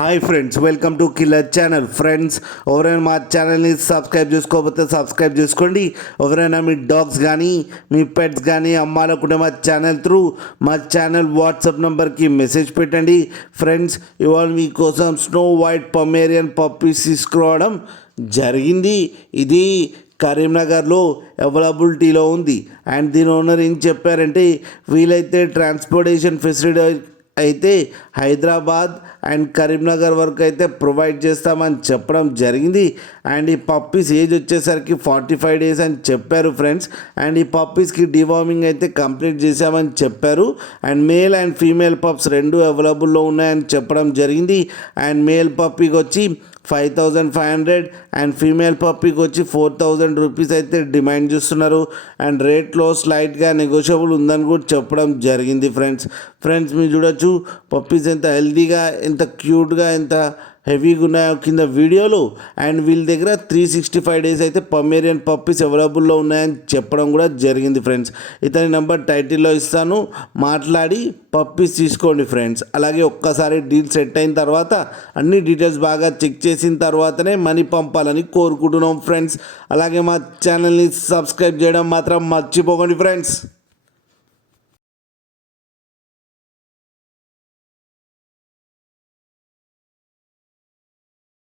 Hi friends, welcome to killer channel. Friends, ఎవరైనా మా ఛానల్ని సబ్స్క్రైబ్ చేసుకోకపోతే సబ్స్క్రైబ్ చేసుకోండి. ఎవరైనా మీ డాగ్స్ కానీ మీ పెట్స్ కానీ అమ్మాలనుకుంటే మా ఛానల్ త్రూ మా ఛానల్ వాట్సాప్ నెంబర్కి మెసేజ్ పెట్టండి. ఫ్రెండ్స్, ఇవాళ మీకోసం స్నో వైట్ పొమేరియన్ పప్పీస్ తీసుకురావడం జరిగింది. ఇది కరీంనగర్లో అవైలబిలిటీలో ఉంది. అండ్ దీని ఓనర్ ఏం చెప్పారంటే, వీలైతే ట్రాన్స్పోర్టేషన్ ఫెసిలిటీ అయితే హైదరాబాద్ అండ్ కరీంనగర్ వరకు అయితే ప్రొవైడ్ చేస్తామని చెప్పడం జరిగింది. అండ్ ఈ పప్పీస్ ఏజ్ వచ్చేసరికి 45 days అని చెప్పారు ఫ్రెండ్స్. అండ్ ఈ పప్పీస్కి డివార్మింగ్ అయితే కంప్లీట్ చేసామని చెప్పారు. And male and female pups రెండు అవైలబుల్లో ఉన్నాయని చెప్పడం జరిగింది. అండ్ మేల్ పప్పీకి వచ్చి 5,500 అండ్ ఫీమేల్ పప్పీకి వచ్చి 4,000 రూపీస్ అయితే డిమాండ్ చేస్తున్నారు. అండ్ రేట్లో స్లైట్గా నెగోషియబుల్ ఉందని కూడా చెప్పడం జరిగింది ఫ్రెండ్స్ మీరు చూడొచ్చు పప్పీస్ ఎంత హెల్తీగా, ఎంత క్యూట్గా, ఎంత హెవీగా ఉన్నాయో కింద వీడియోలో. అండ్ వీళ్ళ దగ్గర 365 days అయితే పొమేరియన్ పప్పీస్ అవైలబుల్లో ఉన్నాయని చెప్పడం కూడా జరిగింది ఫ్రెండ్స్. ఇతని నెంబర్ టైటిల్లో ఇస్తాను, మాట్లాడి పప్పీస్ తీసుకోండి ఫ్రెండ్స్. అలాగే ఒక్కసారి డీల్ సెట్ అయిన తర్వాత అన్ని డీటెయిల్స్ బాగా చెక్ చేసిన తర్వాతనే మనీ పంపాలని కోరుకుంటున్నాం ఫ్రెండ్స్. అలాగే మా ఛానల్ని సబ్స్క్రైబ్ చేయడం మాత్రం మర్చిపోకండి ఫ్రెండ్స్.